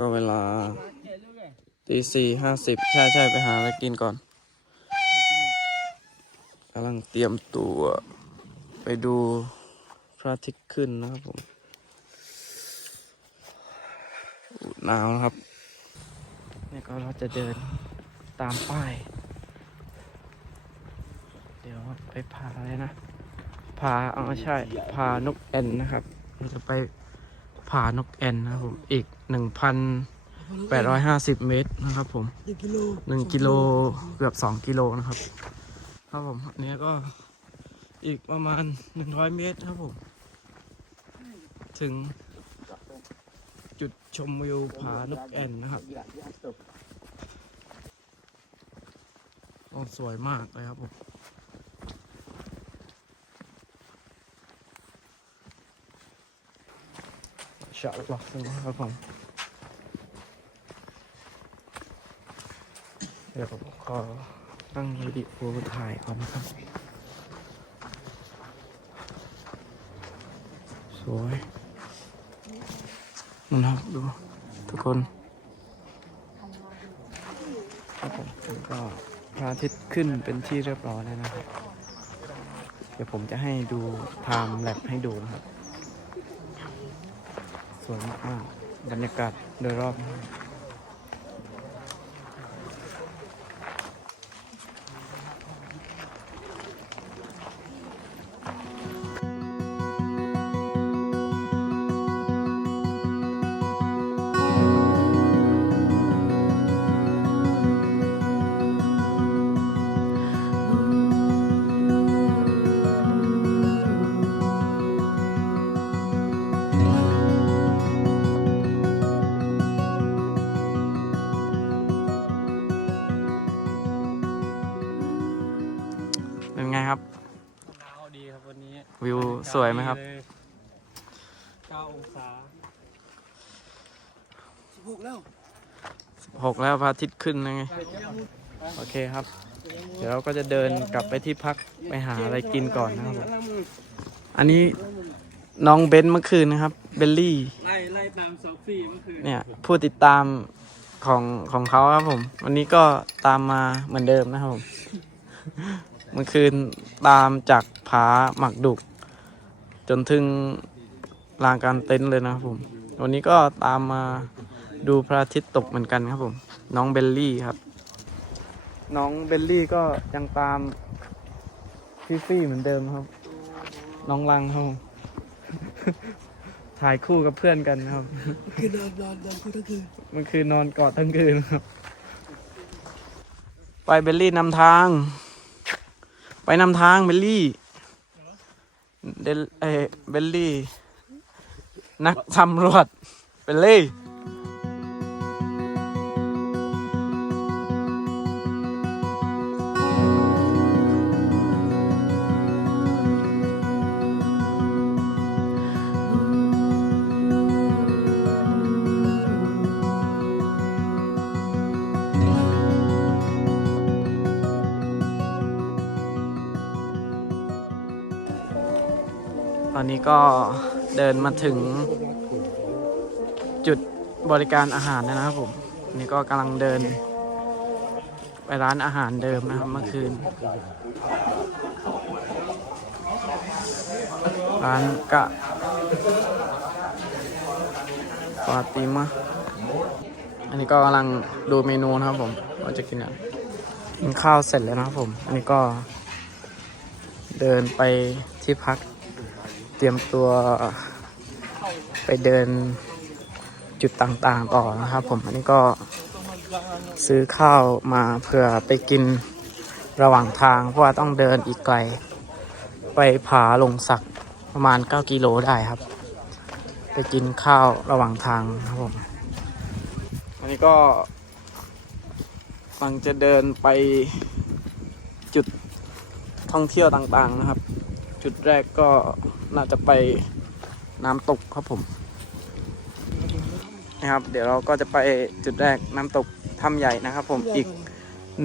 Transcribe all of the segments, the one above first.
ก็เวลาตีสี่ห้าสิบใช่ใช่ไปหาอะไรกินก่อนกำลังเตรียมตัว ไปดูพระอาทิตย์ขึ้นนะครับผมหนาวนะครับนี่ก็เราจะเดินตามป้าย เดี๋ยวไปพาอะไรนะ พาเอ๋อใช่ พานกแอนนะครับเราจะไป พานกแอ่นนะครับผมอีกหนึ่งพันแปดร้อยห้าสิบเมตรนะครับผมหนึ่งกิโลเกือบสองกิโลนะครับครับผมอันนี้ก็อีกประมาณหนึ่งร้อยเมตรครับผม ถึงจุดชมวิวผานกแอ่นนะครับโอ้สวยมากเลยครับผม ชาลักนะครับผมเดี๋ยวผมขอตั้งวิดีโอถ่ายก่อนนะครับ สวยนะครับดูทุกคนครับผมแล้วก็พระอาทิตย์ขึ้นเป็นที่เรียบร้อยแล้วนะครับ เดี๋ยวผมจะให้ดูไทม์แลปให้ดูนะครับส วยมากๆบรรยากาศโดยรอบ สวยไหมครับเก้าองศาหกแล้วพระอาทิตย์ขึ้นนะไง โอเคครับ เดี๋ยวเราก็จะเดินกลับไปที่พักไปหาอะไรกินก่อนนะครับผมอันนี้น้องเบนซ์เมื่อคืนนะครับ เบลลี่ ไล่ไล่ตามซอฟฟี่เมื่อคืนเนี่ยผู้ติดตามของของเขาครับผม วันนี้ก็ตามมาเหมือนเดิมนะครับผม เมื่อคืนตามจากผาหมักดุก จนถึงลานกลารเต็นท์เลยนะครับผม วันนี้ก็ตามมาดูพระอาทิตย์ตกเหมือนกันครับผม น้องเบลลี่ครับ น้องเบลลี่ก็ยังตามพี่ฟี่เหมือนเดิมครับ น้องลังครับผมถ่ายคู่กับเพื่อนกันนะครับ คือนอนนอนนอนคืนทั้งคืนมันคือนอนกอดทั้งคืนครับ ไปเบลลี่นำทาง ไปนำทางเบลลี่ เดลเอเบลลี่ นักตำรวจเบลลี่ อนนี้ก็เดินมาถึงจุดบริการอาหารนะครับผมอันนี่ก็กำลังเดิน ไปร้านอาหารเดิมนะครับเมื่อคืน ร้านกะฟาติมาอันนี้ก็กำลังดูเมนูนะครับผมว่าจะกินอะไรกินข้าวเสร็จแล้วนะครับผม อันนี้ก็เดินไปที่พัก เตรียมตัวไปเดินจุดต่างๆต่อนะครับ ผมอันนี้ก็ซื้อข้าวมาเพื่อไปกินระหว่างทาง เพราะว่าต้องเดินอีกไกล ไปผาลงสักประมาณ 9 กิโลได้ครับ ไปกินข้าวระหว่างทางครับผมอันนี้ก็กำลังจะเดินไปจุดท่องเที่ยวต่างๆนะครับ จุดแรกก็ น่าจะไปน้ำตกครับผมนะครับ เดี๋ยวเราก็จะไปจุดแรกน้ำตกถ้ำใหญ่นะครับผมอีก 1,414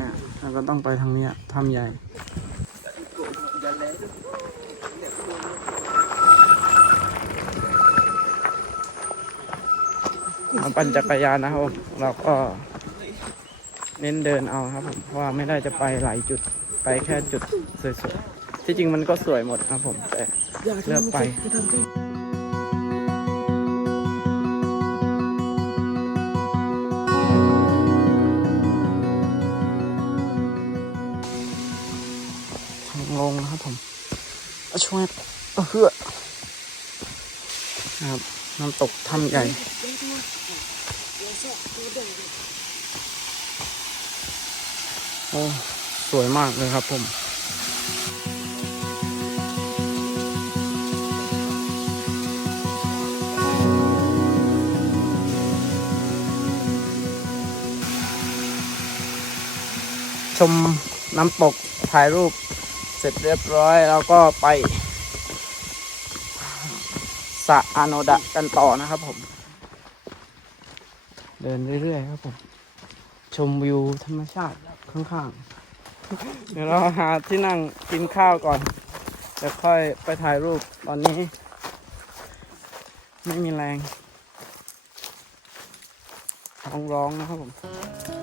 นะแร้วก็ต้องไปทางนี้ถ้ำใหญ่ปั่นจักรยานนะครับเราก็ เน้นเดินเอาครับผมเพราะว่าไม่ได้จะไปหลายจุดไปแค่จุดสวยๆที่จริงมันก็สวยหมดครับผมแต่อยากเลือกทำไปจะทำที่ทางลงนะครับผมเอาช่วยเอาเพื่อนะครับน้ำตกถ้ำใหญ่ อ้สวยมากเลยครับผมชมน้ำตกถ่ายรูปเสร็จเรียบร้อยแล้วก็ไปสะอาโนดะกันต่อนะครับผม เดินเรื่อยๆครับผม ชมวิวธรรมชาติ ข้างๆ เดี๋ยวเราหาที่นั่งกินข้าวก่อนเดี๋ยวค่อยไปถ่ายรูปตอนนี้ ไม่มีแรงท้องร้องนะครับผม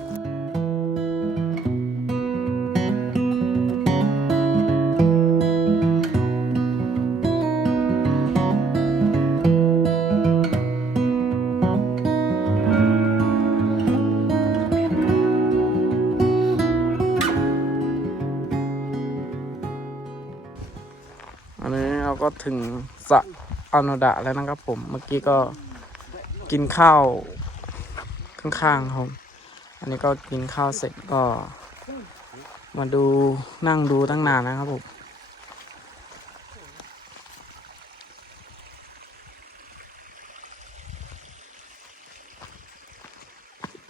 ถึงสะอาโนดะแล้วนะครับผม เมื่อกี้ก็กินข้าวข้างๆครับ อันนี้ก็กินข้าวเสร็จก็ มาดูนั่งดูตั้งนานนะครับผม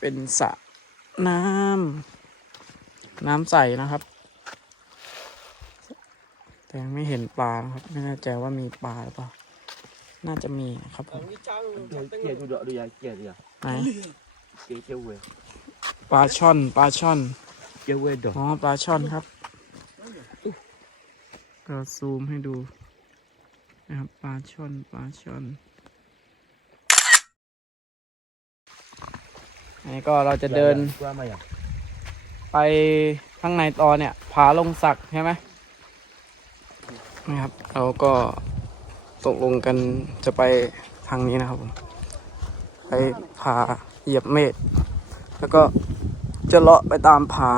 เป็นสระน้ำน้ำใสนะครับ แต่ยังไม่เห็นปลานะครับ ไม่แน่ใจว่ามีปลาหรือเปล่า น่าจะมีนะครับผม kia chú đỡ đi à kia gì à ไหน kia kia quê ปลาช่อน ปลาช่อน kia quê đỡ อ๋อ ปลาช่อนครับก็ซูมให้ดูนะครับ ปลาช่อน ปลาช่อน อันนี้ก็เราจะเดิน qua mày à ไปข้างในตอเนี่ย ผาลงสักใช่ไหม นะครับ เราก็ตกลงกันจะไปทางนี้นะครับผม ไปผาเหยียบเมฆแล้วก็จะเลาะไปตามผา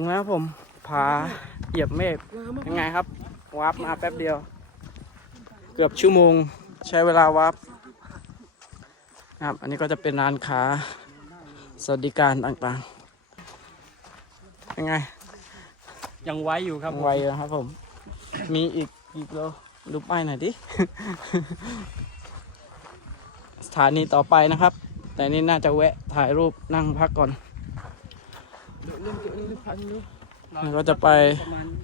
ถึงแล้วผมผาเหยียบเมฆยังไงครับวาร์ปมาแป๊บเดียว เกือบชั่วโมงใช้เวลาวาร์ปนะครับ อันนี้ก็จะเป็นร้านค้าสวัสดิการต่างๆ ยังไง ยังไว้อยู่ครับผมไวนะครับผม มีอีกอีกโลดูป้ายหน่อยดิ สถานีต่อไปนะครับ แต่นี่น่าจะแวะถ่ายรูปนั่งพักก่อน แล้วก็จะไป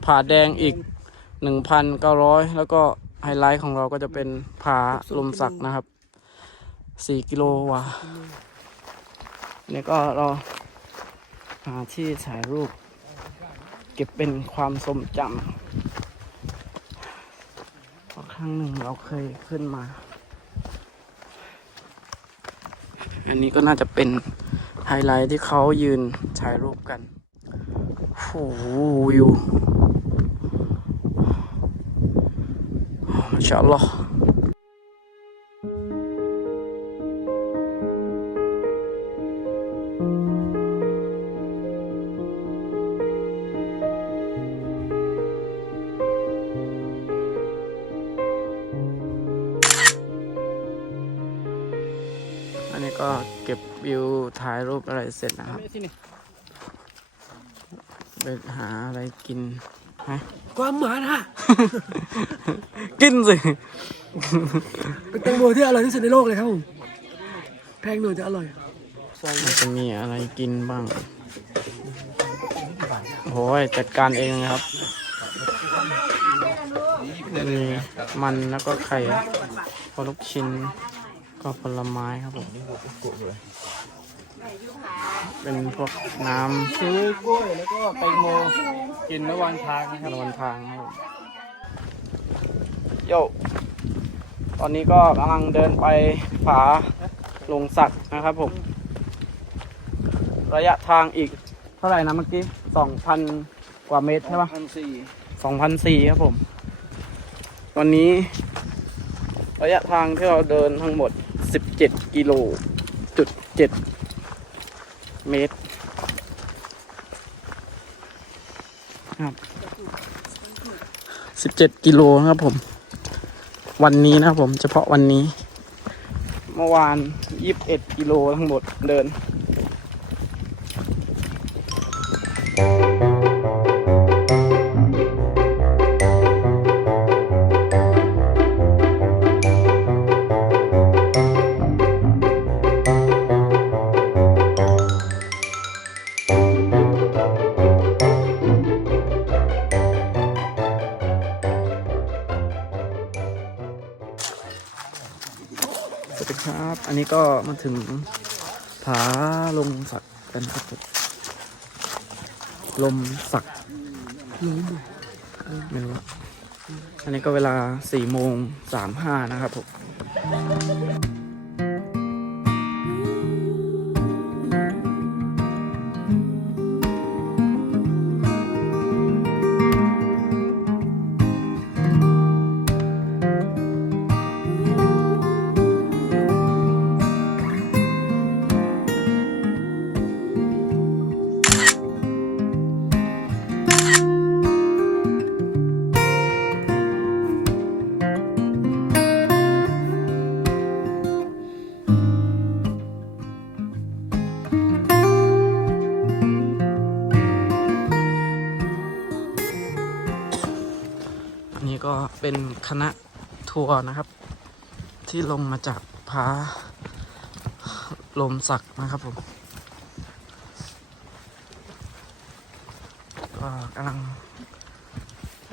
ผาแดงอีก 1,900 แล้วก็ไฮไลท์ของเราก็จะเป็นผาลมสักนะครับ 4 กิโลว่านี่ก็รอหาที่ถ่ายรูป เก็บเป็นความทรงจำเพราะครั้งหนึ่งเราเคยขึ้นมา อันนี้ก็น่าจะเป็นไฮไลท์ที่เขายืนถ่ายรูปกัน หวิวมาชาอัลลอฮ์อันนี้ก็เก็บวิวถ่ายรูปอะไรเสร็จนะครับ ไปหาอะไรกินฮะความหมานะกินสิเป็นแตงโมที่อร่อยที่สุดในโลกเลยครับผมแพงหน่อยจะอร่อยมันจะมีอะไรกินบ้าง โอ้ยจัดการเองนะครับ มีมันแล้วก็ไข่พอลูกชิ้นก็ผลไม้ครับผม เป็นพวกน้ซื้อกล้วยแล้วก็แตงโมกินระหว่างทางนะคำรับระหวันทางครับผมโยตอนนี้ก็กำลังเดินไปผาลงสักนะครับผม ระยะทางอีกเท่าไหร่นะเมื่อกี้สองพันกว่าเมตรใช่ปะพันสี่สองพันสี่ครับผมวันนี้ ระยะทางที่เราเดินทั้งหมดสิบเจ็ดกิโลจุดเจ็ด เมตรครับสิบเจ็ดกิโลนะครับผม วันนี้นะครับผมเฉพาะวันนี้ เมื่อวานยี่สิบเอ็ดกิโลทั้งหมดเดิน นนี้ก็มาถึงผาลงสักกันครับผมลมสักไม่รู้อะอันนี้ก็เวลาสี่โมงสามห้านะครับผม เป็นคณะทัวร์นะครับ ที่ลงมาจากผาลมสักนะครับผมก็กำลัง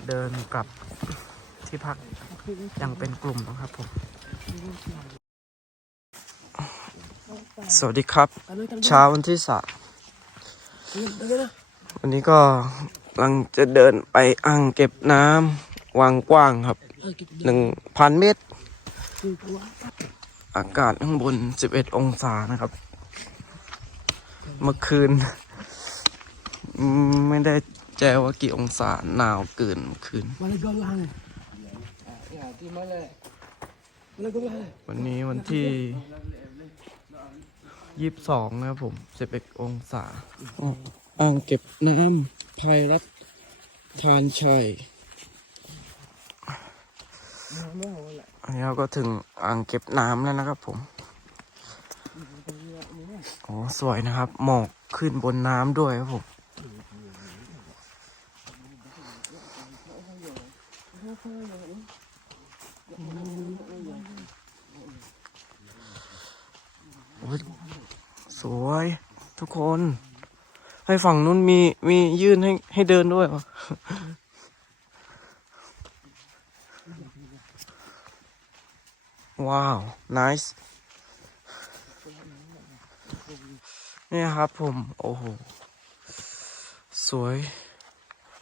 เดินกลับที่พักยังเป็นกลุ่มนะครับผมสวัสดีครับ เช้าวันที่สามวันนี้ก็กำลังจะเดินไปอ่างเก็บน้ำ วางกว้างครับหนึ่งพันเมตร อากาศข้างบน11องศานะครับ เมื่อคืน ไม่ได้แจว่ากี่องศาหนาวเกินคืน วันนี้วันที่ยี่สิบสองนะครับผมสิบเอ็ดองศาอ่างเก็บน้ำภัยรัฐทานชัย อันนี้เราก็ถึงอ่างเก็บน้ำแล้วนะครับผม โอ้สวยนะครับ หมอกขึ้นบนน้ำด้วยครับผม โอ้ยสวยทุกคน ให้ฝั่งนู้นมีมียื่นให้ให้เดินด้วยวะ ว้าว nice เนี่ยครับผม โอ้โห สวย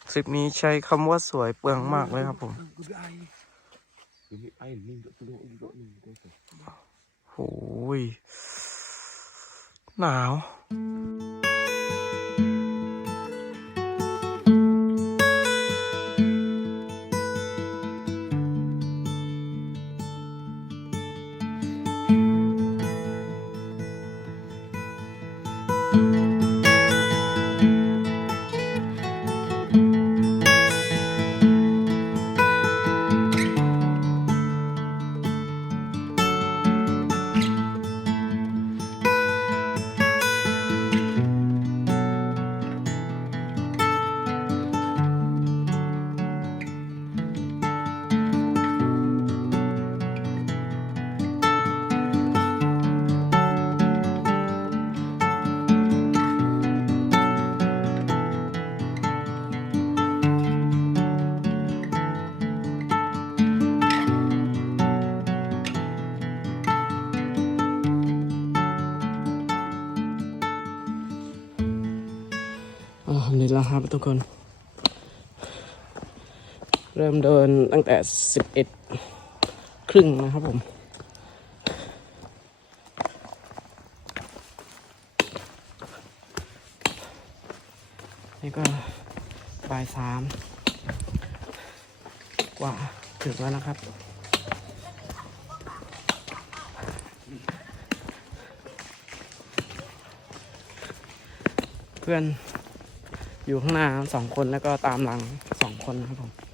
คลิปนี้ใช้คำว่าสวยเปลืองมากเลยครับผมโอ้ยหนาว แล้วครับทุกคน เริ่มเดินตั้งแต่สิบเอ็ดครึ่งนะครับผมนี่ก็บ่ายสามกว่าถึงแล้วนะครับ เพื่อน อยู่ข้างหน้าสองคนแล้วก็ตามหลังสองคนนะครับผม